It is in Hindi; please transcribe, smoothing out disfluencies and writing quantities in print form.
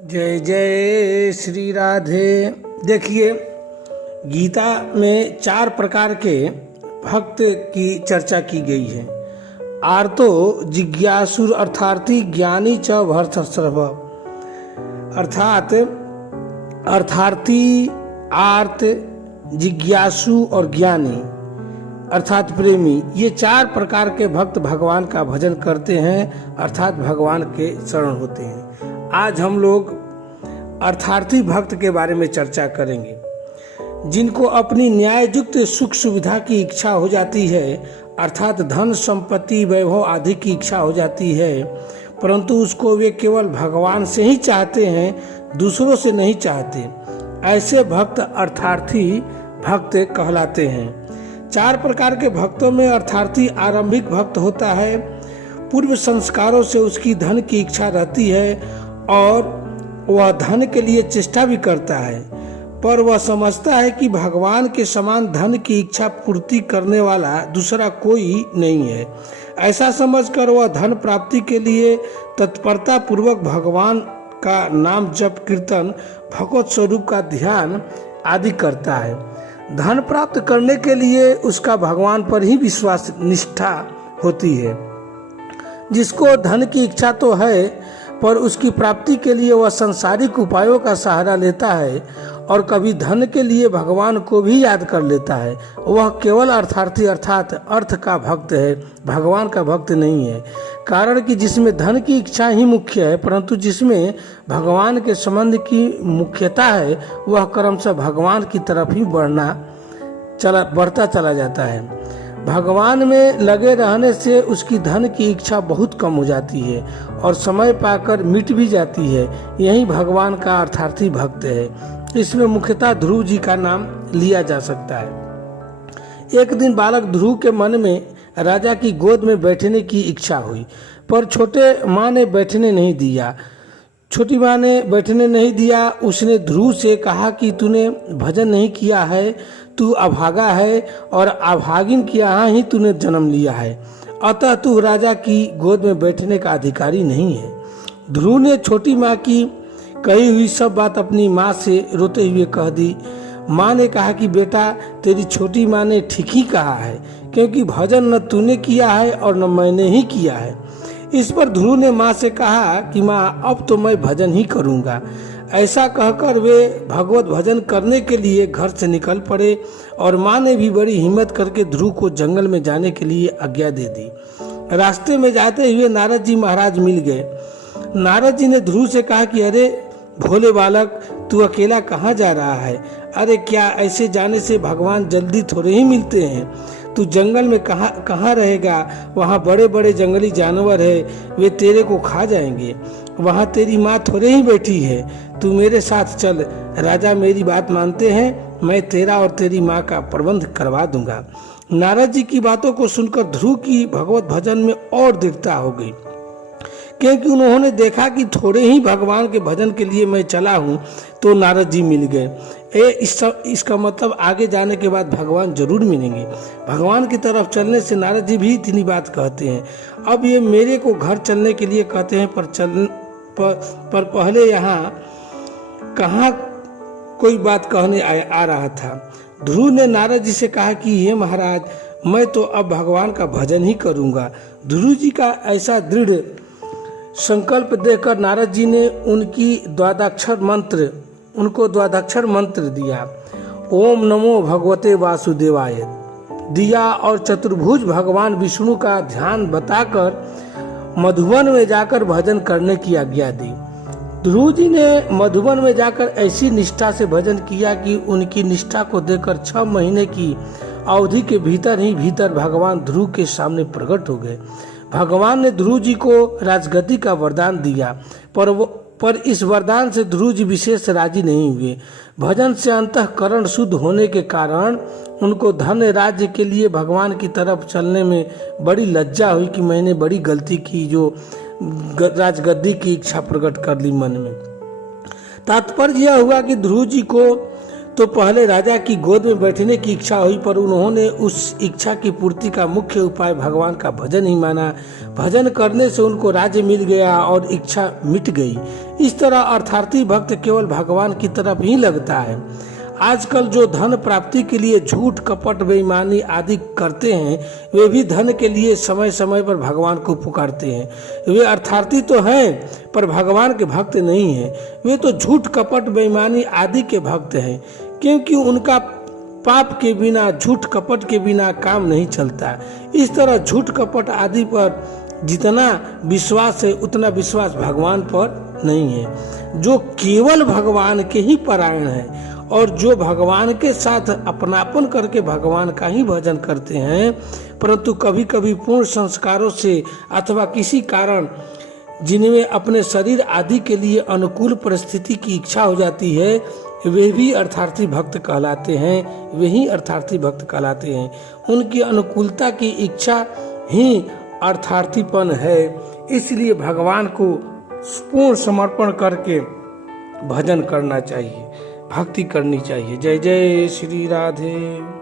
जय जय श्री राधे। देखिए, गीता में 4 प्रकार के भक्त की चर्चा की गई है। आर्तो जिज्ञासुर अर्थार्थी ज्ञानी च भरतस्रव। अर्थात अर्थार्थी, आर्त, जिज्ञासु और ज्ञानी अर्थात प्रेमी, ये 4 प्रकार के भक्त भगवान का भजन करते हैं, अर्थात भगवान के शरण होते हैं। आज हम लोग अर्थार्थी भक्त के बारे में चर्चा करेंगे, जिनको अपनी न्याययुक्त सुख सुविधा की इच्छा हो जाती है, अर्थात धन संपत्ति वैभव आदि की इच्छा हो जाती है, परंतु उसको वे केवल भगवान से ही चाहते हैं, दूसरों से नहीं चाहते। ऐसे भक्त अर्थार्थी भक्त कहलाते हैं। 4 प्रकार के भक्तों में अर्थार्थी आरंभिक भक्त होता है। पूर्व संस्कारों से उसकी धन की इच्छा रहती है और वह धन के लिए चेष्टा भी करता है, पर वह समझता है कि भगवान के समान धन की इच्छा पूर्ति करने वाला दूसरा कोई नहीं है। ऐसा समझकर वह धन प्राप्ति के लिए तत्परता पूर्वक भगवान का नाम जप, कीर्तन, भगवत स्वरूप का ध्यान आदि करता है। धन प्राप्त करने के लिए उसका भगवान पर ही विश्वास निष्ठा होती है। जिसको धन की इच्छा तो है, पर उसकी प्राप्ति के लिए वह सांसारिक उपायों का सहारा लेता है और कभी धन के लिए भगवान को भी याद कर लेता है। वह केवल अर्थार्थी अर्थात अर्थ का भक्त है, भगवान का भक्त नहीं है। कारण कि जिसमें धन की इच्छा ही मुख्य है, परंतु जिसमें भगवान के संबंध की मुख्यता है, वह क्रमशः भगवान की तरफ ही बढ़ता चला जाता है। भगवान में लगे रहने से उसकी धन की इच्छा बहुत कम हो जाती है और समय पाकर मिट भी जाती है। यही भगवान का अर्थार्थी भक्त है। इसमें मुख्यतः ध्रुव जी का नाम लिया जा सकता है। एक दिन बालक ध्रुव के मन में राजा की गोद में बैठने की इच्छा हुई, पर छोटी माँ ने बैठने नहीं दिया। उसने ध्रुव से कहा कि तूने भजन नहीं किया है, तू अभागा है और अभागिन के यहाँ ही तूने जन्म लिया है, अतः तू राजा की गोद में बैठने का अधिकारी नहीं है। ध्रुव ने छोटी माँ की कही हुई सब बात अपनी माँ से रोते हुए कह दी। माँ ने कहा कि बेटा, तेरी छोटी माँ ने ठीक ही कहा है, क्योंकि भजन न तूने किया है और न मैंने ही किया है। इस पर ध्रुव ने माँ से कहा कि माँ, अब तो मैं भजन ही करूँगा। ऐसा कहकर वे भगवत भजन करने के लिए घर से निकल पड़े और माँ ने भी बड़ी हिम्मत करके ध्रुव को जंगल में जाने के लिए आज्ञा दे दी। रास्ते में जाते हुए नारद जी महाराज मिल गए। नारद जी ने ध्रुव से कहा कि अरे भोले बालक, तू अकेला कहाँ जा रहा है? अरे क्या ऐसे जाने से भगवान जल्दी थोड़े ही मिलते हैं? तू जंगल में कहाँ रहेगा? वहाँ बड़े बड़े जंगली जानवर है, वे तेरे को खा जाएंगे। वहाँ तेरी माँ थोड़े ही बैठी है, तू मेरे साथ चल। राजा मेरी बात मानते हैं, मैं तेरा और तेरी माँ का प्रबंध करवा दूंगा। नारद जी की बातों को सुनकर ध्रुव की भगवत भजन में और दृढ़ता हो गई, क्योंकि उन्होंने देखा कि थोड़े ही भगवान के भजन के लिए मैं चला हूँ तो नारद जी मिल गए। इसका मतलब आगे जाने के बाद भगवान जरूर मिलेंगे। भगवान की तरफ चलने से नारद जी भी इतनी बात कहते हैं। अब ये मेरे को घर चलने के लिए कहते हैं, पर पहले यहाँ कहाँ कोई बात कहने आ रहा था। ध्रुव ने नारद जी से कहा कि हे महाराज, मैं तो अब भगवान का भजन ही करूँगा। ध्रुव जी का ऐसा दृढ़ संकल्प देखकर नारद जी ने उनको द्वादक्षर मंत्र दिया। ओम नमो भगवते वासुदेवाय दिया और चतुर्भुज भगवान विष्णु का ध्यान बताकर मधुबन में जाकर भजन करने की आज्ञा दी। ध्रुव जी ने मधुबन में जाकर ऐसी निष्ठा से भजन किया कि उनकी निष्ठा को देखकर 6 महीने की अवधि के भीतर भगवान ध्रुव के सामने प्रकट हो गए। भगवान ने ध्रुव जी को राजगद्दी का वरदान दिया, पर इस वरदान से ध्रुव जी विशेष राजी नहीं हुए। भजन से अंतःकरण शुद्ध होने के कारण उनको धन राज्य के लिए भगवान की तरफ चलने में बड़ी लज्जा हुई कि मैंने बड़ी गलती की, जो राजगद्दी की इच्छा प्रकट कर ली मन में। तात्पर्य यह हुआ कि ध्रुव जी को तो पहले राजा की गोद में बैठने की इच्छा हुई, पर उन्होंने उस इच्छा की पूर्ति का मुख्य उपाय भगवान का भजन ही माना। भजन करने से उनको राज्य मिल गया और इच्छा मिट गई। इस तरह अर्थार्थी भक्त केवल भगवान की तरफ ही लगता है। आजकल जो धन प्राप्ति के लिए झूठ, कपट, बेईमानी आदि करते हैं, वे भी धन के लिए समय समय पर भगवान को पुकारते हैं। वे अर्थार्थी तो हैं पर भगवान के भक्त नहीं हैं। वे तो झूठ, कपट, बेईमानी आदि के भक्त हैं, क्योंकि उनका पाप के बिना, झूठ कपट के बिना काम नहीं चलता। इस तरह झूठ, कपट आदि पर जितना विश्वास है उतना विश्वास भगवान पर नहीं है। जो केवल भगवान के ही परायण है और जो भगवान के साथ अपनापन करके भगवान का ही भजन करते हैं, परंतु कभी कभी पूर्ण संस्कारों से अथवा किसी कारण जिनमें अपने शरीर आदि के लिए अनुकूल परिस्थिति की इच्छा हो जाती है, वे भी अर्थार्थी भक्त कहलाते हैं। वे ही अर्थार्थी भक्त कहलाते हैं। उनकी अनुकूलता की इच्छा ही अर्थार्थीपन है। इसलिए भगवान को पूर्ण समर्पण करके भजन करना चाहिए, भक्ति करनी चाहिए। जय जय श्री राधे।